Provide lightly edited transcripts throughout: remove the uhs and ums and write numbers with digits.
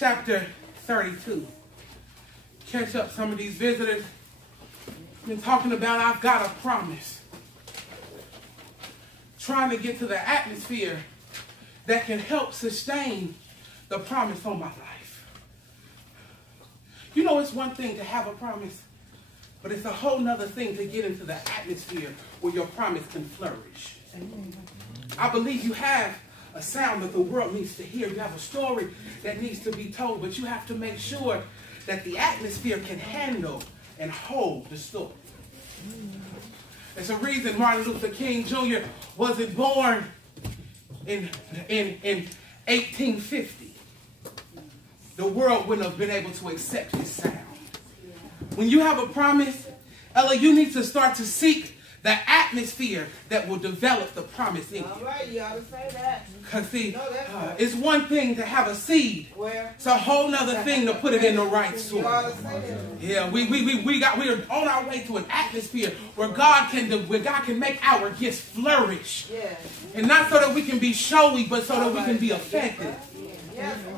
chapter 32. Catch up some of these visitors. Been talking about I've got a promise. Trying to get to the atmosphere that can help sustain the promise on my life. You know, it's one thing to have a promise, but it's a whole nother thing to get into the atmosphere where your promise can flourish. I believe you have a sound that the world needs to hear. You have a story that needs to be told, but you have to make sure that the atmosphere can handle and hold the story. It's a reason Martin Luther King Jr. wasn't born in 1850. The world wouldn't have been able to accept his sound. When you have a promise, Ella, you need to start to seek the atmosphere that will develop the promise in you. All right, you ought to say that. Because see, it's one thing to have a seed. Where? It's a whole nother thing to put it in the right soil. You ought to say that. Yeah, we're on our way to an atmosphere where God can make our gifts flourish. Yeah. And not so that we can be showy, but so that we can be effective.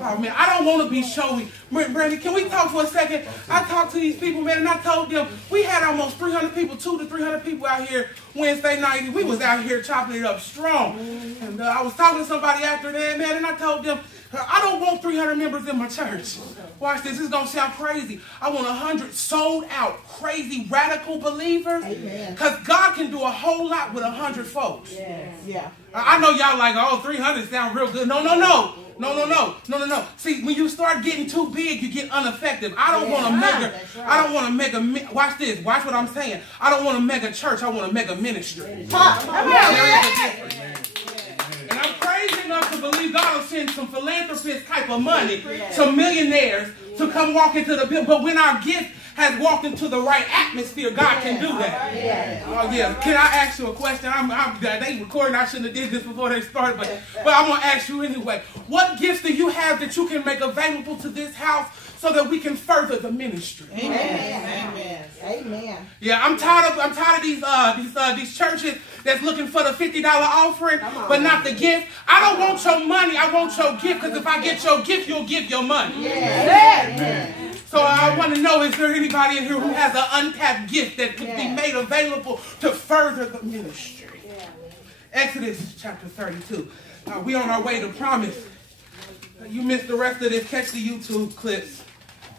Oh man, I don't want to be showy. Brandy, can we talk for a second? I talked to these people, man, and I told them we had almost 300 people, 200 to 300 people out here Wednesday night. We was out here chopping it up strong. And I was talking to somebody after that, man, and I told them, I don't want 300 members in my church. Watch this. This is going to sound crazy. I want 100 sold out, crazy, radical believers. Because God can do a whole lot with 100 folks. Yeah. I know y'all like, oh, 300 sound real good. No. See, when you start getting too big, you get ineffective. I don't want to mega. Right. I don't want to mega. Watch this. Watch what I'm saying. I don't want a mega church. I want a mega ministry. There is a difference. And I'm crazy enough to believe God will send some philanthropist type of money, some millionaires to come walk into the building. But when our gift has walked into the right atmosphere, God can do that. Oh yeah. Can I ask you a question? They recording. I shouldn't have did this before they started, but I'm gonna ask you anyway. What gifts do you have that you can make available to this house so that we can further the ministry? Amen. Yeah, I'm tired of these churches that's looking for the $50 offering, but not the gift. I don't want your money. I want your gift, because if I get your gift, you'll give your money. So I want to know, is there anybody in here who has an untapped gift that could be made available to further the ministry? Exodus chapter 32. We on our way to promise. You missed the rest of this. Catch the YouTube clips.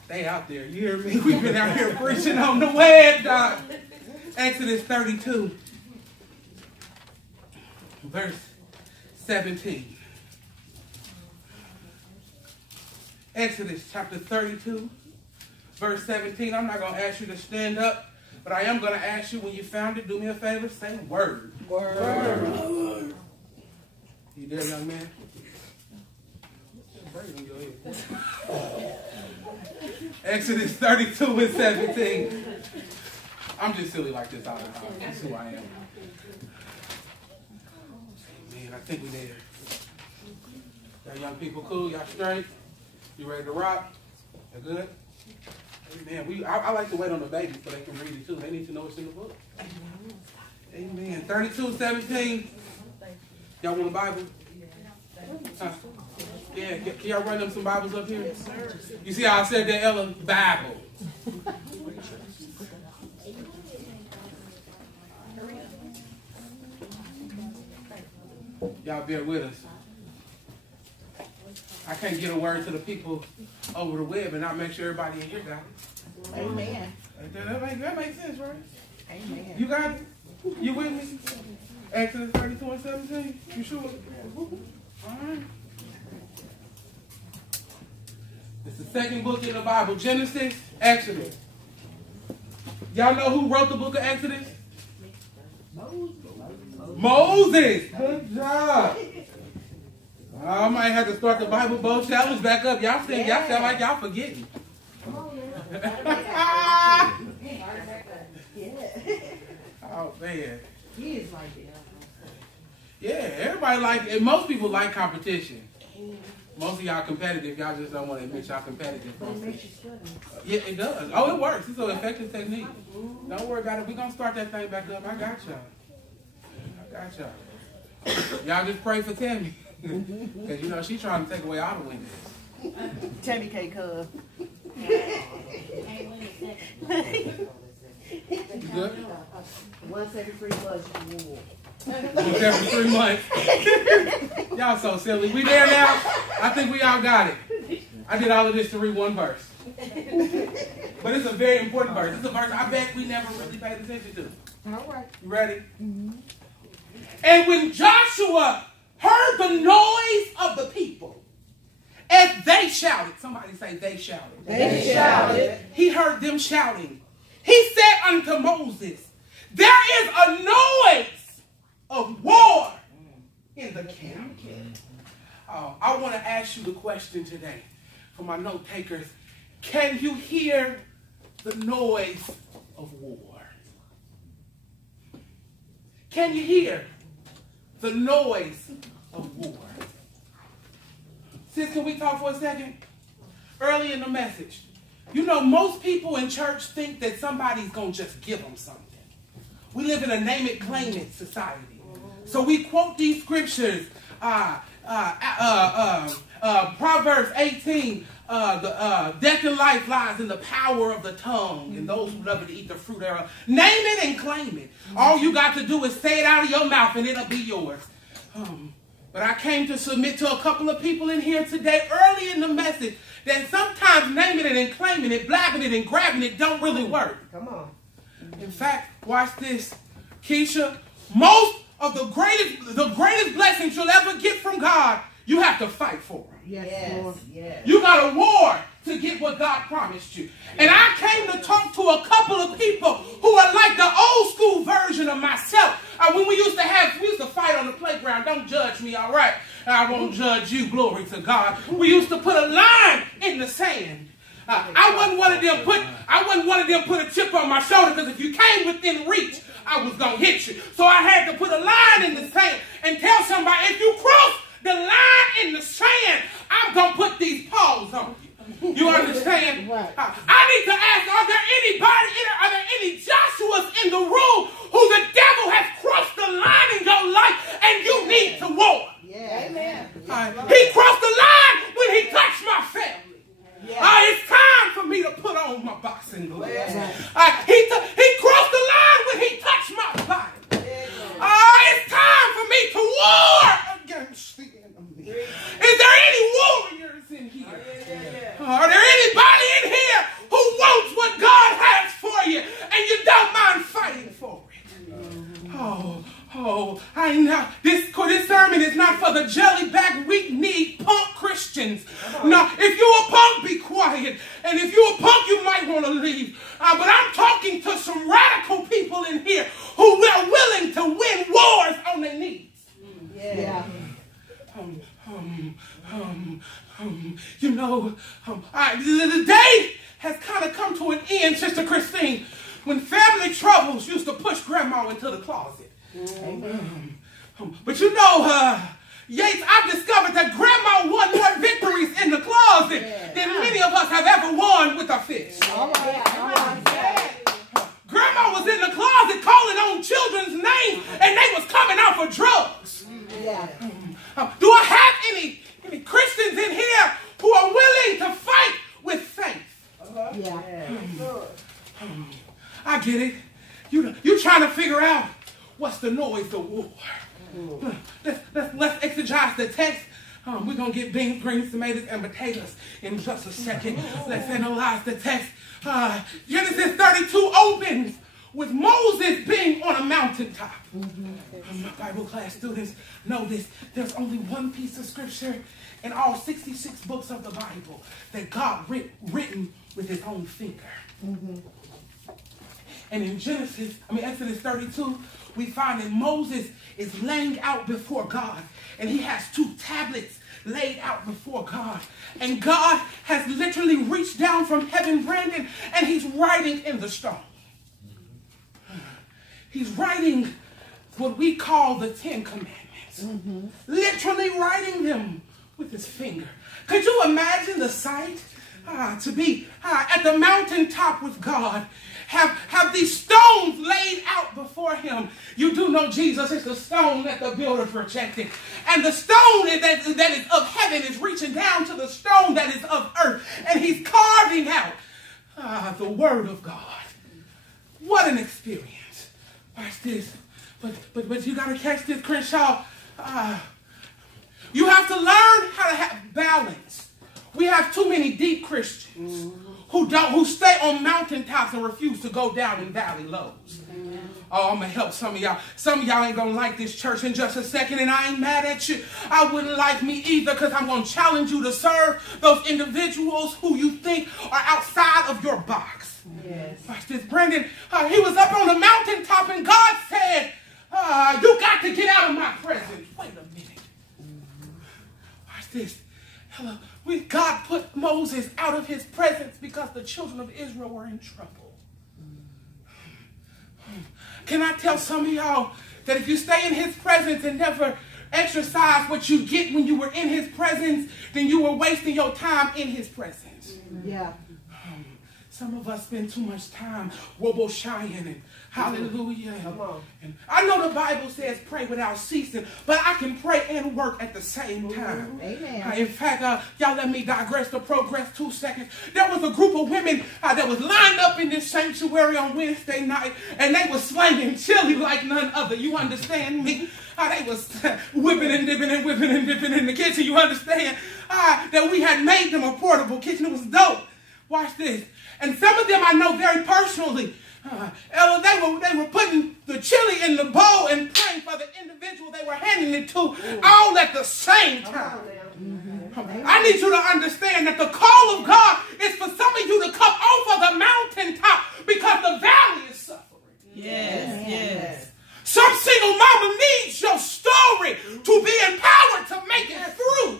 They out there. You hear me? We've been out here preaching on the web, dog. Exodus 32. Verse 17. Exodus chapter 32. Verse 17, I'm not going to ask you to stand up, but I am going to ask you, when you found it, do me a favor, say word. Word. You there, young man? Exodus 32 and 17. I'm just silly like this all the time. That's who I am. Man, I think we there. Y'all young people cool? Y'all straight? You ready to rock? You good? Man, I like to wait on the babies so they can read it too. They need to know what's in the book. Amen. 32:17. Y'all want a Bible? Yeah. Can y'all run them some Bibles up here? You see how I said that, Ella? Bible. Y'all bear with us. I can't get a word to the people over the web and not make sure everybody in here got it. Amen. That makes sense, right? Amen. You got it? You with me? Exodus 32 and 17? You sure? All right. It's the second book in the Bible. Genesis, Exodus. Y'all know who wrote the book of Exodus? Moses. Good job. I might have to start the Bible Bowl Challenge back up. Y'all sound like y'all forgetting. Oh man. He is like that. Yeah, everybody like, most people like competition. Most of y'all competitive. Y'all just don't want to admit y'all competitive. Yeah, it does. Oh, it works. It's an effective technique. Don't worry about it. We're going to start that thing back up. I got y'all. Y'all just pray for Tammy. Because, she's trying to take away all the winners. Tammy K. Cub. Good? Once every 3 months you war. Once every 3 months. Y'all so silly. We there now? I think we all got it. I did all of this to read one verse. But it's a very important verse. It's a verse I bet we never really paid attention to. All right. You ready? Mm-hmm. And when Joshua heard the noise of the people, as they shouted, somebody say they shouted. They shouted. He heard them shouting. He said unto Moses, there is a noise of war in the camp. I want to ask you the question today for my note takers. Can you hear the noise of war? Can you hear the noise of war? Sis, can we talk for a second? Early in the message, you know, most people in church think that somebody's going to just give them something. We live in a name it, claim it society. So we quote these scriptures, Proverbs 18, death and life lies in the power of the tongue, and those who love it to eat the fruit thereof. Name it and claim it. All you got to do is say it out of your mouth and it'll be yours. But I came to submit to a couple of people in here today, early in the message, that sometimes naming it and claiming it, blabbing it and grabbing it don't really work. Come on. In fact, watch this, Keisha. Most of the greatest blessings you'll ever get from God, you have to fight for them. Yes. Yes. You got a war to get what God promised you. And I came to talk to a couple of people who are like the old school version of myself. When we used to fight on the playground. Don't judge me, all right? I won't judge you, glory to God. We used to put a line in the sand. I wasn't one of them put a chip on my shoulder, because if you came within reach, I was going to hit you. So I had to put a line in the sand and tell somebody, if you cross the line in the sand, I'm going to put these paws on you. You understand? Right. I need to ask, are there any Joshuas in the room who the devil has crossed the line in your life and you need to war? Yeah. Amen. He crossed the line when he touched my family. Yeah. It's time for me to put on my boxing gloves. Yeah. He crossed the line when he touched my body. Yeah. It's time for me to war against the enemy. Yeah. Is there any warriors in here? Are there anybody in here who wants what God has for you and you don't mind fighting for it? I know this sermon is not for the jellyback, weak-kneed punk Christians. No, if you're a punk, be quiet. And if you're a punk, you might want to leave. But I'm talking to some radical people in here who are willing to win wars on their knees. Yeah. You know, the day has kind of come to an end, Sister Christine, when family troubles used to push Grandma into the closet. But you know, Yates, I've discovered that Grandma won more victories in the closet than many of us have ever won with a fist. Grandma was in the closet calling on children's names, and they was coming out for drugs. Do I have any Christians in here who are willing to fight with faith? I get it. You trying to figure out what's the noise of war. Let's exegete the text. We're going to get beans, greens, tomatoes, and potatoes in just a second. Let's analyze the text. Genesis 32 opens with Moses being on a mountaintop. My Bible class students know this. There's only one piece of scripture in all 66 books of the Bible that God written with his own finger. And in Exodus 32, we find that Moses is laying out before God. And he has 2 tablets laid out before God. And God has literally reached down from heaven, Brandon, and he's writing in the stone. He's writing what we call the 10 Commandments. Literally writing them with his finger. Could you imagine the sight? To be at the mountaintop with God, have these stones laid out before him. You do know Jesus is the stone that the builders rejected. And the stone that is of heaven is reaching down to the stone that is of earth. And he's carving out the word of God. What an experience. Watch this. But you got to catch this, Crenshaw. You have to learn how to have balance. We have too many deep Christians who stay on mountaintops and refuse to go down in valley lows. Oh, I'm going to help some of y'all. Some of y'all ain't going to like this church in just a second, and I ain't mad at you. I wouldn't like me either, because I'm going to challenge you to serve those individuals who you think are outside of your box. Yes. Watch this. Brandon, he was up on the mountaintop, and God said, you got to get out of my presence. Wait a minute. Watch this. Hello. God put Moses out of his presence because the children of Israel were in trouble. Can I tell some of y'all that if you stay in his presence and never exercise what you get when you were in his presence, then you were wasting your time in his presence? Yeah. Some of us spend too much time wobo-shying and hallelujah. Come on. And I know the Bible says pray without ceasing, but I can pray and work at the same time. Amen. In fact, y'all let me digress to progress 2 seconds. There was a group of women that was lined up in this sanctuary on Wednesday night, and they were slanging chili like none other. You understand me? They was whipping and dipping and whipping and dipping in the kitchen. You understand? That we had made them a portable kitchen. It was dope. Watch this. And some of them I know very personally. Ella, they were putting the chili in the bowl and praying for the individual they were handing it to all at the same time. I need you to understand that the call of God is for some of you to come off of the mountaintop because the valley is suffering. Yes, yes. Some single mama needs your story to be empowered to make it through.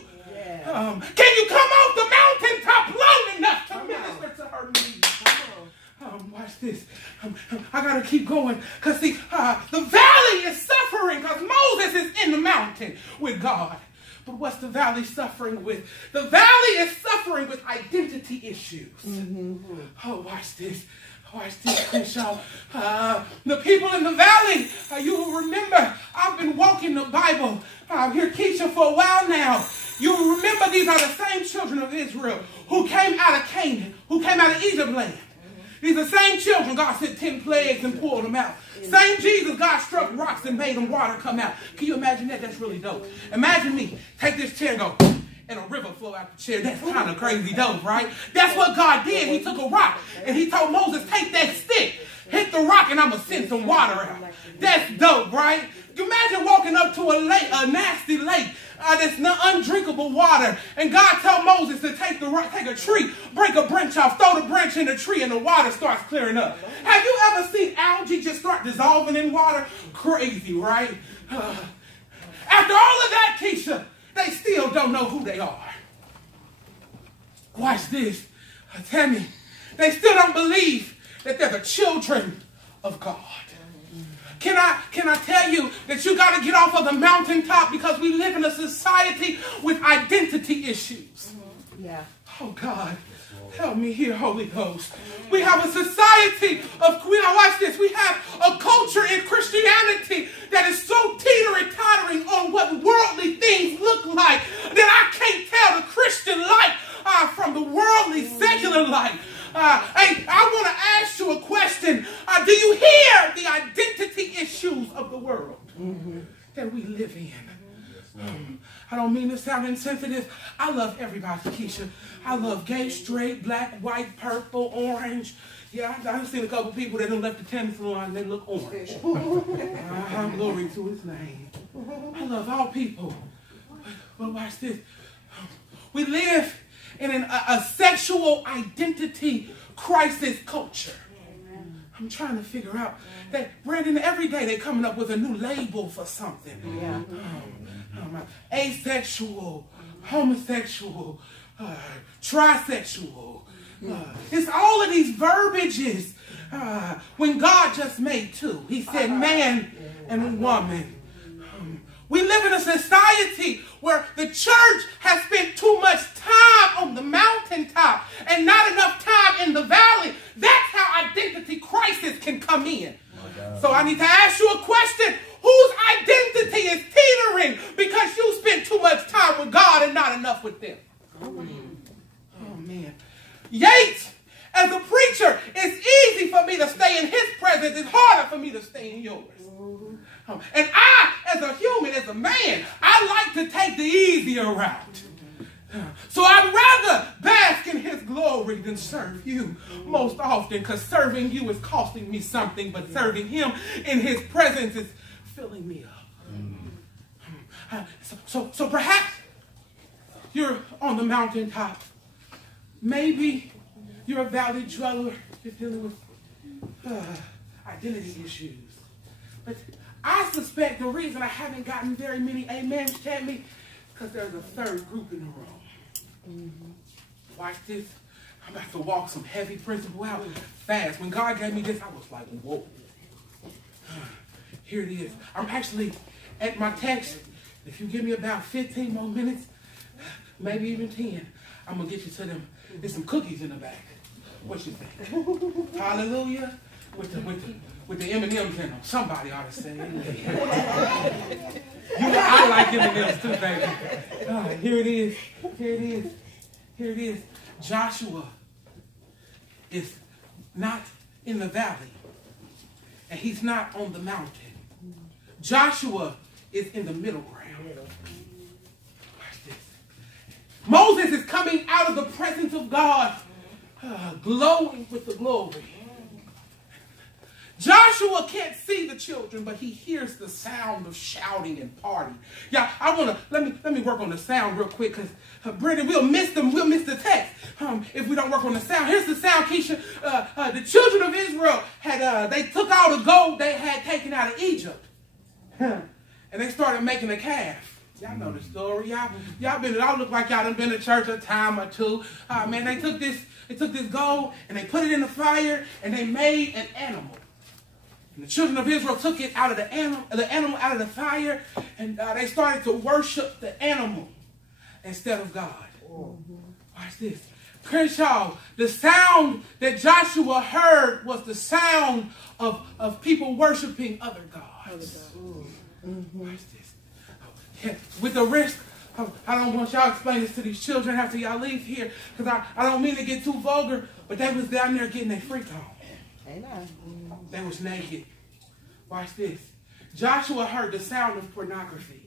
Can you come off the mountaintop long enough to minister to her needs? Watch this. I got to keep going. Because see, the valley is suffering because Moses is in the mountain with God. But what's the valley suffering with? The valley is suffering with identity issues. Oh, watch this. Watch this, Crenshaw. The people in the valley, you will remember, I've been walking the Bible here, Keisha, for a while now. You will remember these are the same children of Israel who came out of Canaan, who came out of Egypt land. These are the same children God sent 10 plagues and pulled them out. Same Jesus, God struck rocks and made them water come out. Can you imagine that? That's really dope. Imagine me, take this chair and go, and a river flow out the chair. That's kind of crazy dope, right? That's what God did. He took a rock and he told Moses, take that stick, hit the rock, and I'm going to send some water out. That's dope, right? You imagine walking up to a lake, a nasty lake, that's undrinkable water, and God told Moses to take the rock, take a tree, break a branch off, throw the branch in the tree, and the water starts clearing up. Have you ever seen algae just start dissolving in water? Crazy, right? After all of that, Keisha, they still don't know who they are. Watch this. Tell me, they still don't believe that they're the children of God. Can I tell you that you got to get off of the mountaintop because we live in a society with identity issues. Yeah. Oh, God. Help me here, Holy Ghost. We have a society of, watch this, we have a culture in Christianity that is so teetery-tottering on what worldly things look like that I can't tell the Christian life from the worldly, secular life. Hey, I want to ask you a question. Do you hear the identity issues of the world that we live in? I don't mean to sound insensitive. I love everybody, Keisha. I love gay, straight, black, white, purple, orange. Yeah, I've seen a couple people that done left the tennis salon and they look orange. Glory to his name. I love all people. But watch this. We live in a sexual identity crisis culture. I'm trying to figure out that, Brandon, every day they're coming up with a new label for something. Yeah. Asexual, homosexual, trisexual. It's all of these verbiages when God just made two. He said man and woman. We live in a society where the church has spent too much time on the mountaintop and not enough time in the valley. That's how identity crisis come in. So I need to ask you a question. Whose identity is teetering because you spend too much time with God and not enough with them? Oh, man. Yates, as a preacher, it's easy for me to stay in his presence. It's harder for me to stay in yours. And I, as a human, as a man, I like to take the easier route. So I'd rather bask in his glory than serve you most often, because serving you is costing me something, but serving him in his presence is filling me up. So perhaps you're on the mountaintop. Maybe you're a valley dweller. You're dealing with identity issues. But I suspect the reason I haven't gotten very many amens, Tammy, because there's a third group in the room. Watch this. I'm about to walk some heavy principle out fast. When God gave me this, I was like, whoa. Here it is. I'm actually at my text. If you give me about 15 more minutes, maybe even 10, I'm going to get you to them. There's some cookies in the back. What you think? Hallelujah. With the M&Ms in them. Somebody ought to say amen. I like M&Ms too, baby. Here it is. Here it is. Here it is. Joshua is not in the valley. And he's not on the mountain. Joshua is in the middle ground. Watch this. Moses is coming out of the presence of God, glowing with the glory. Joshua can't see the children, but he hears the sound of shouting and party. Yeah, I wanna let me work on the sound real quick, because Brendan, we'll miss the text if we don't work on the sound. Here's the sound, Keisha. The children of Israel had they took all the gold they had taken out of Egypt, and they started making a calf. Y'all know the story. Y'all look like y'all done been to church a time or two. Man, they took this gold and they put it in the fire and they made an animal. And the children of Israel took it out of the animal out of the fire, and they started to worship the animal instead of God. Watch this. Crenshaw, the sound that Joshua heard was the sound of people worshiping other gods. Watch this. With the risk, I don't want y'all to explain this to these children after y'all leave here, because I don't mean to get too vulgar, but they was down there getting their freak on. They was naked. Watch this. Joshua heard the sound of pornography.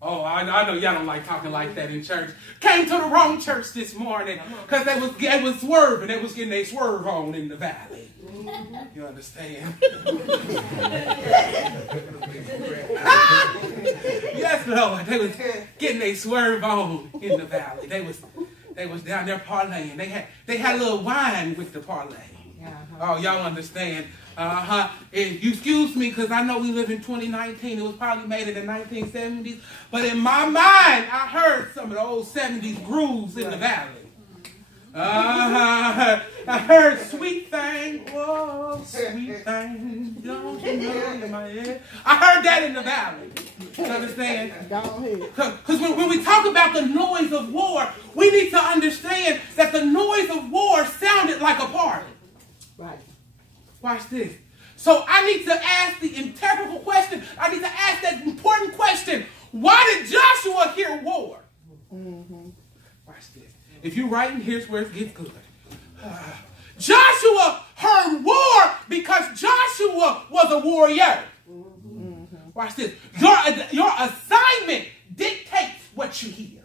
Oh, I know y'all don't like talking like that in church. Came to the wrong church this morning because they was swerving. They was getting their swerve on in the valley. You understand? Yes, Lord. They was getting their swerve on in the valley. They was down there parlaying. They had a little wine with the parlay. Oh, y'all understand. You excuse me, because I know we live in 2019. It was probably made in the 1970s. But in my mind, I heard some of the old 70s grooves in the valley. I heard sweet thing. Whoa, sweet thing. Don't you know in my head? I heard that in the valley. You understand? Because when we talk about the noise of war, we need to understand that the noise of war sounded like a party. Right. Watch this. So I need to ask the integral question. I need to ask that important question. Why did Joshua hear war? Watch this. If you're writing, here's where it gets good. Joshua heard war because Joshua was a warrior. Watch this. Your assignment dictates what you hear.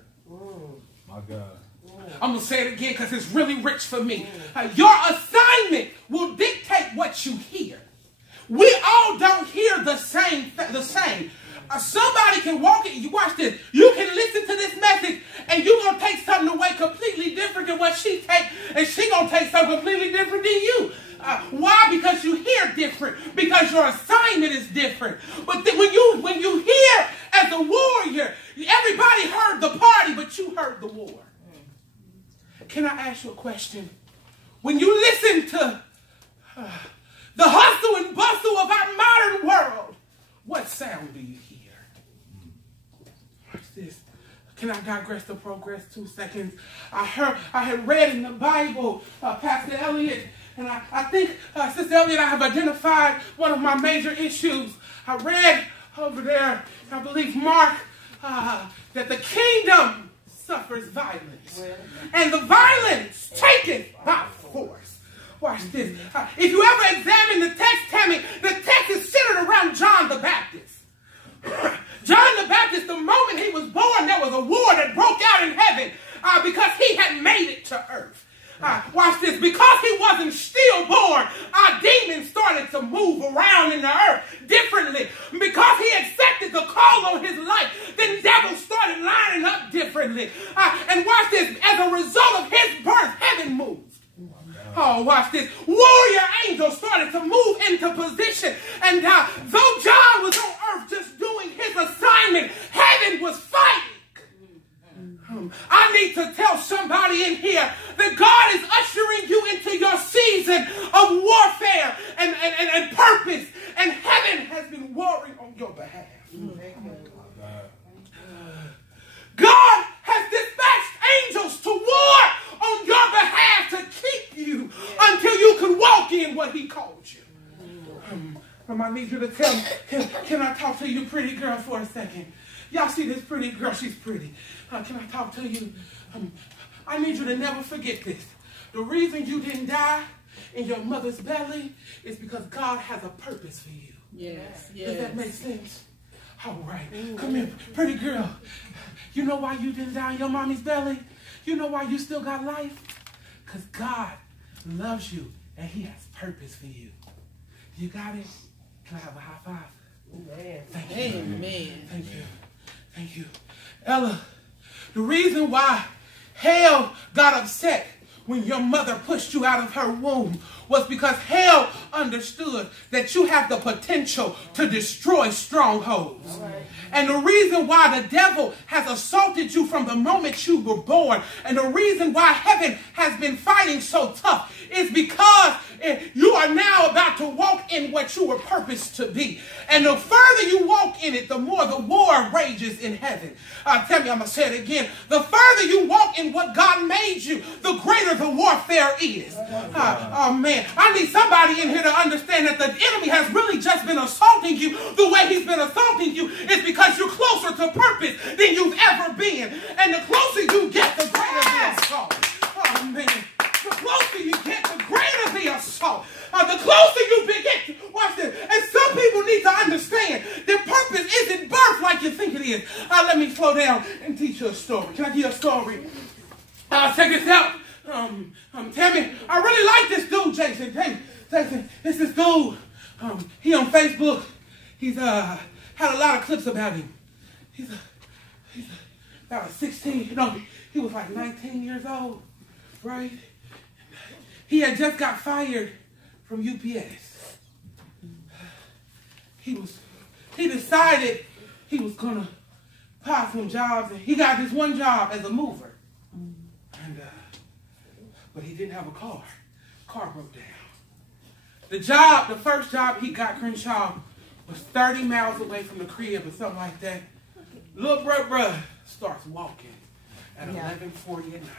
My God. I'm going to say it again because it's really rich for me. Your assignment will dictate what you hear. We all don't hear the same. Somebody can walk in. You watch this. You can listen to this message and you're going to take something away completely different than what she takes. And she's going to take something completely different than you. Why? Because you hear different. Because your assignment is different. But then when you hear as a warrior, everybody heard the party, but you heard the war. Can I ask you a question? When you listen to the hustle and bustle of our modern world, what sound do you hear? Watch this. Can I digress to progress 2 seconds? I had read in the Bible, Pastor Elliott, And I think, Sister Elliott, I have identified one of my major issues. I read over there, I believe Mark, that the kingdom suffers violence. And the violence taketh by force. Watch this. If you ever examine the text, Tammy, the text is centered around John the Baptist. John the Baptist, the moment he was born, there was a war that broke out in heaven because he had made it to earth. Watch this. Because he wasn't still born, our demons started to move around in the earth differently. Because he accepted the call on his life, then devils started lining up differently. And watch this. As a result of his birth, heaven moved. Oh, watch this. Warrior angels started to move into position. And though John was on earth just doing his assignment, heaven was fighting. I need to tell somebody in here that God is ushering you into your season of warfare and purpose. And heaven has been warring on your behalf. God has dispatched angels to war on your behalf to keep you until you can walk in what he called you. I need you to tell me, can I talk to you, pretty girl, for a second? Y'all see this pretty girl? She's pretty. Can I talk to you? I need you to never forget this. The reason you didn't die in your mother's belly is because God has a purpose for you. Yes. Does that make sense? All right. Come here, pretty girl. You know why you didn't die in your mommy's belly? You know why you still got life? Because God loves you and he has purpose for you. You got it? Can I have a high five? Amen. Thank you. Amen. Thank you. Thank you. Ella, the reason why hell got upset when your mother pushed you out of her womb was because hell understood that you have the potential to destroy strongholds. Right. And the reason why the devil has assaulted you from the moment you were born, and the reason why heaven has been fighting so tough, is because you are now about to walk in what you were purposed to be. And the further you walk in it, the more the war rages in heaven. Tell me, I'm going to say it again. The further you walk in what God made you, the greater the warfare is. Oh, man. I need somebody in here to understand that the enemy has really just been assaulting you. The way he's been assaulting you is because you're closer to purpose than you've ever been. And the closer you get, the greater the assault. Oh, man. The closer you get, the greater the assault. The closer you begin, watch this. And some people need to understand that purpose isn't birth like you think it is. Let me slow down and teach you a story. Can I give you a story? Check this out. Tammy, I really like this dude, Jason. Jason, it's this dude. He on Facebook. He's had a lot of clips about him. He's about 16. No, he was like 19 years old, right? He had just got fired from UPS. He decided he was gonna apply some jobs, and he got this one job as a mover. And but he didn't have a car. Car broke down. The first job he got, Crenshaw, was 30 miles away from the crib or something like that. Little bruh starts walking at 11:40 at night.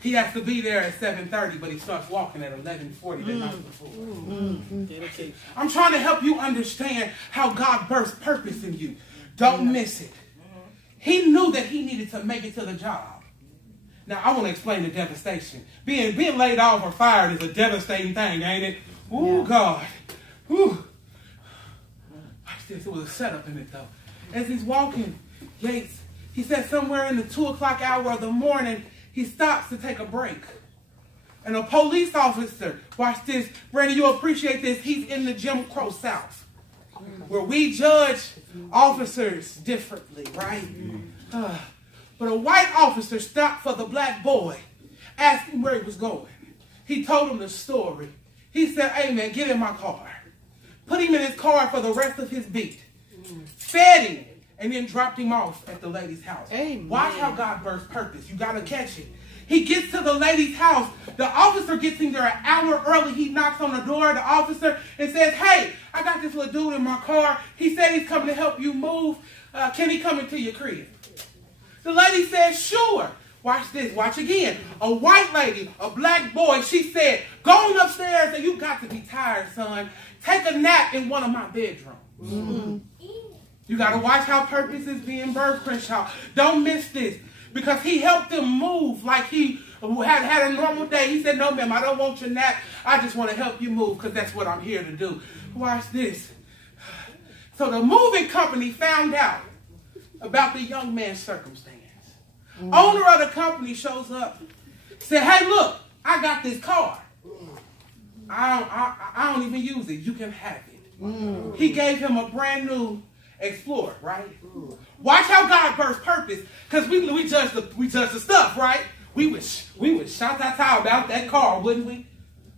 He has to be there at 7:30, but he starts walking at 11:40 the night before. I'm trying to help you understand how God births purpose in you. Don't miss it. He knew that he needed to make it to the job. Now, I want to explain the devastation. Being laid off or fired is a devastating thing, ain't it? Ooh, God. Ooh. Watch this. It was a setup in it, though. As he's walking, Yates, he said somewhere in the 2 o'clock hour of the morning, he stops to take a break. And a police officer, watch this, Brandon, you'll appreciate this, he's in the Jim Crow South, where we judge officers differently, right? But a white officer stopped for the black boy, asked him where he was going. He told him the story. He said, hey man, get in my car. Put him in his car for the rest of his beat. Fed him. And then dropped him off at the lady's house. Amen. Watch how God births purpose. You got to catch it. He gets to the lady's house. The officer gets him there an hour early. He knocks on the door, the officer, and says, hey, I got this little dude in my car. He said he's coming to help you move. Can he come into your crib? The lady says, sure. Watch this. Watch again. A white lady, a black boy, she said, go on upstairs and you got to be tired, son. Take a nap in one of my bedrooms. Mm-hmm. You got to watch how purpose is being birthed, Crenshaw. Don't miss this. Because he helped them move like he had a normal day. He said, no, ma'am, I don't want your nap. I just want to help you move because that's what I'm here to do. Watch this. So the moving company found out about the young man's circumstance. Owner of the company shows up, said, hey, look, I got this car. I don't even use it. You can have it. He gave him a brand new Explorer, right? Watch how God births purpose, because we judge the stuff, right? We would shout out about that car, wouldn't we?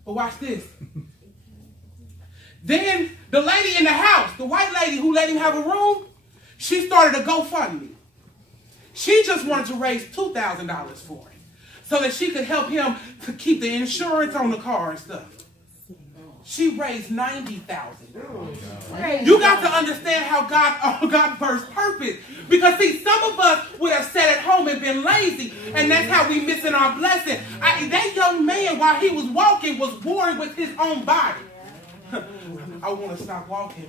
But watch this. Then the lady in the house, the white lady who let him have a room, she started a GoFundMe. She just wanted to raise $2,000 for him so that she could help him to keep the insurance on the car and stuff. She raised $90,000. You got to understand how God births purpose. Because see, some of us would have sat at home and been lazy, and that's how we missing our blessing. That young man, while he was walking, was warring with his own body. I want to stop walking,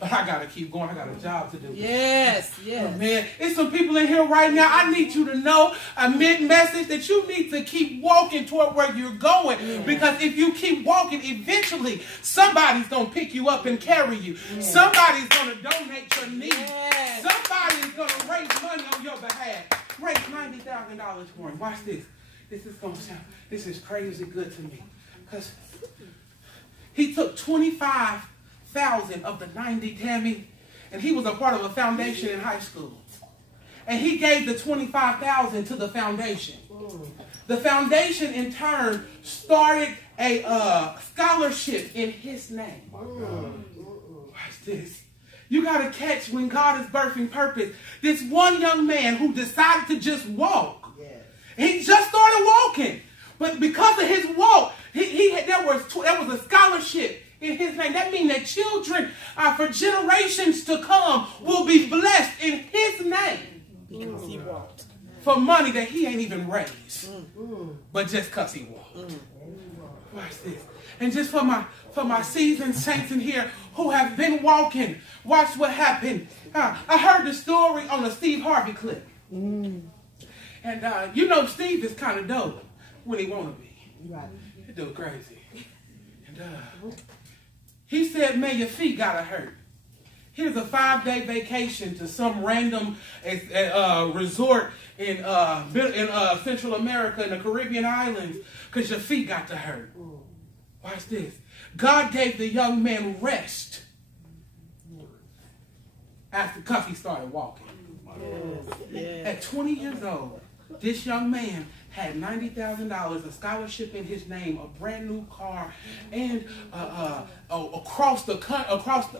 but I got to keep going. I got a job to do. Yes, yes. Oh, man, there's some people in here right now. I need you to know a mid-message that you need to keep walking toward where you're going. Yeah. Because if you keep walking, eventually somebody's going to pick you up and carry you. Yeah. Somebody's going to donate your needs. Yeah. Somebody's going to raise money on your behalf. Raise $90,000 for him. Watch this. This is crazy good to me. Because he took 25,000 of the 90, Tammy, and he was a part of a foundation in high school. And he gave the 25,000 to the foundation. The foundation, in turn, started a scholarship in his name. Watch this. You got to catch when God is birthing purpose. This one young man who decided to just walk. He just started walking. But because of his walk, there was a scholarship in his name. That means that children for generations to come will be blessed in his name. Because he walked. For money that he ain't even raised. But just because he walked. Watch this. And just for my seasoned saints in here who have been walking, watch what happened. I heard the story on a Steve Harvey clip. And you know Steve is kind of dope when he want to be. Right. He do crazy. And he said, man, your feet gotta hurt. Here's a 5-day vacation to some random resort in Central America, in the Caribbean islands, because your feet got to hurt. Watch this. God gave the young man rest because he started walking. Yes. At 20 years old, this young man had $90,000, a scholarship in his name, a brand new car, and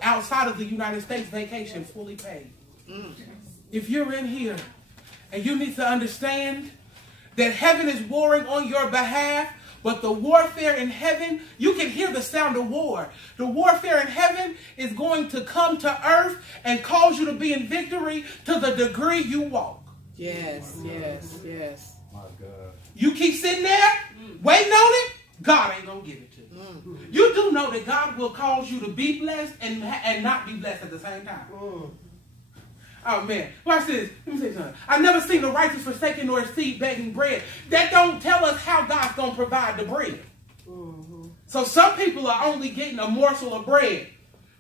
outside of the United States vacation fully paid. If you're in here and you need to understand that heaven is warring on your behalf, but the warfare in heaven, you can hear the sound of war. The warfare in heaven is going to come to earth and cause you to be in victory to the degree you walk. Yes, yes, yes. My God. You keep sitting there, waiting on it, God ain't going to give it to you. You do know that God will cause you to be blessed and not be blessed at the same time. Oh, man. Watch this. Let me say something. I've never seen the righteous forsaken nor his seed begging bread. That don't tell us how God's going to provide the bread. So some people are only getting a morsel of bread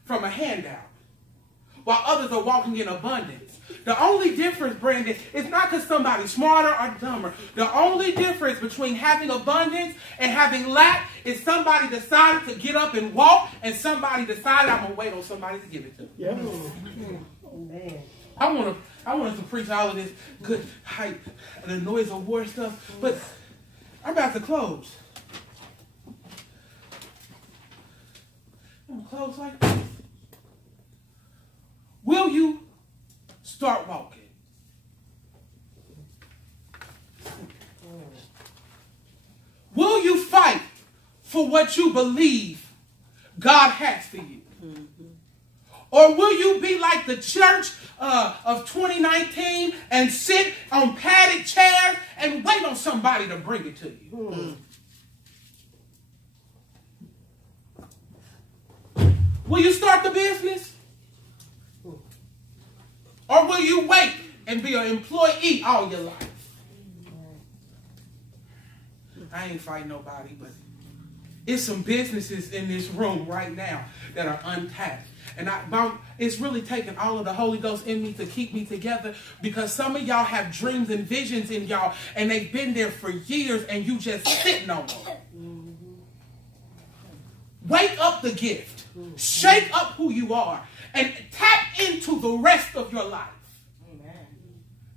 from a handout, while others are walking in abundance. The only difference, Brandon, is not because somebody's smarter or dumber. The only difference between having abundance and having lack is somebody decided to get up and walk, and somebody decided, I'm going to wait on somebody to give it to me. Yep. Man. I want us to preach all of this good hype, the noise of war stuff, but I'm about to close. I'm going to close like this. Will you start walking? Will you fight for what you believe God has for you? Or will you be like the church of 2019 and sit on padded chairs and wait on somebody to bring it to you? Will you start the business? Or will you wait and be an employee all your life? I ain't fighting nobody, but it's some businesses in this room right now that are untapped. And it's really taking all of the Holy Ghost in me to keep me together, because some of y'all have dreams and visions in y'all, and they've been there for years, and you just sitting on them. Wake up the gift. Shake up who you are. And tap into the rest of your life. Amen.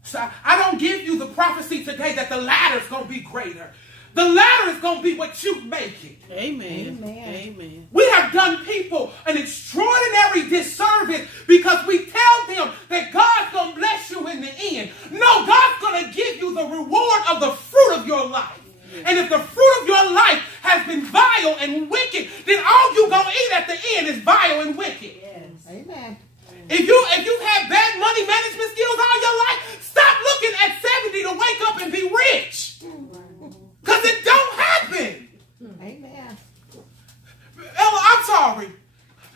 So I don't give you the prophecy today that the ladder is going to be greater. The ladder is going to be what you make it. Amen. Amen. We have done people an extraordinary disservice because we tell them that God's going to bless you in the end. No, God's going to give you the reward of the fruit of your life. And if the fruit of your life has been vile and wicked, then all you're going to eat at the end is vile and wicked. Yes. Amen. If you've had bad money management skills all your life, stop looking at 70 to wake up and be rich. Because it don't happen. Amen. Ella, I'm sorry.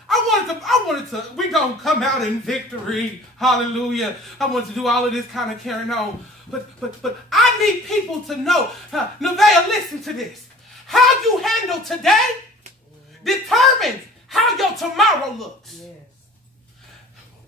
I wanted to, we're going to come out in victory. Hallelujah. I wanted to do all of this kind of carrying on. But I need people to know. Nevaeh, listen to this. How you handle today determines how your tomorrow looks. Yes.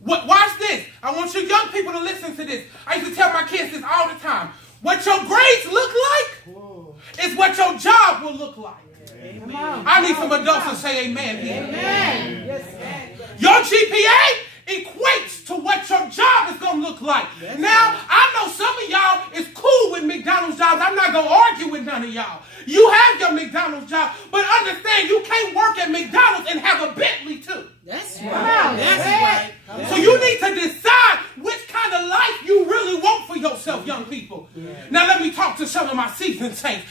Watch this. I want you young people to listen to this. I used to tell my kids this all the time. What your grades look like is what your job will look like. Amen. I need some adults to say amen here. Amen. Yes. Your GPA equates to what your job is going to look like. Now, I know some of y'all is cool with McDonald's jobs. I'm not going to argue with none of y'all. You have your McDonald's job, but understand you can't work at McDonald's and have a Bentley too. That's right. That's right. So you need to decide which kind of life you really want for yourself, young people. Now let me talk to some of my seasoned saints.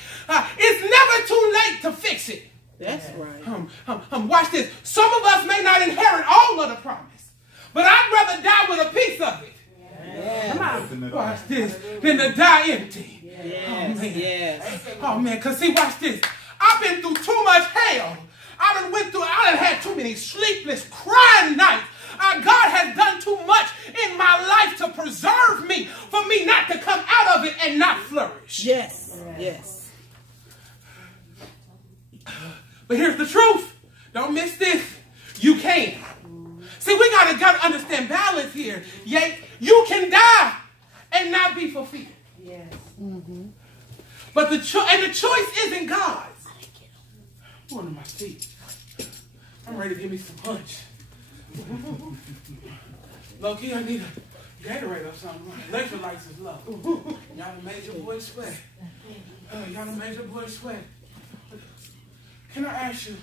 It's never too late to fix it. That's right. Watch this. Some of us may not inherit all of the promise, but I'd rather die with a piece of it. Yes. Come on. Watch this. Than to die empty. Yes. Oh, man. Yes. Oh, man. Because see, watch this. I've been through too much hell. I done had too many sleepless, crying nights. God has done too much in my life to preserve me, for me not to come out of it and not flourish. Yes. Yes. But here's the truth. Don't miss this. You can. See, we got to understand balance here. Yet you can die and not be fulfilled. Yes. But the choice isn't God's. I'm on my feet. I'm ready to give me some punch. Low-key, I need a Gatorade or something. My electrolytes is low. Y'all done made your boy sweat. Y'all done made your boy sweat. Can I ask you,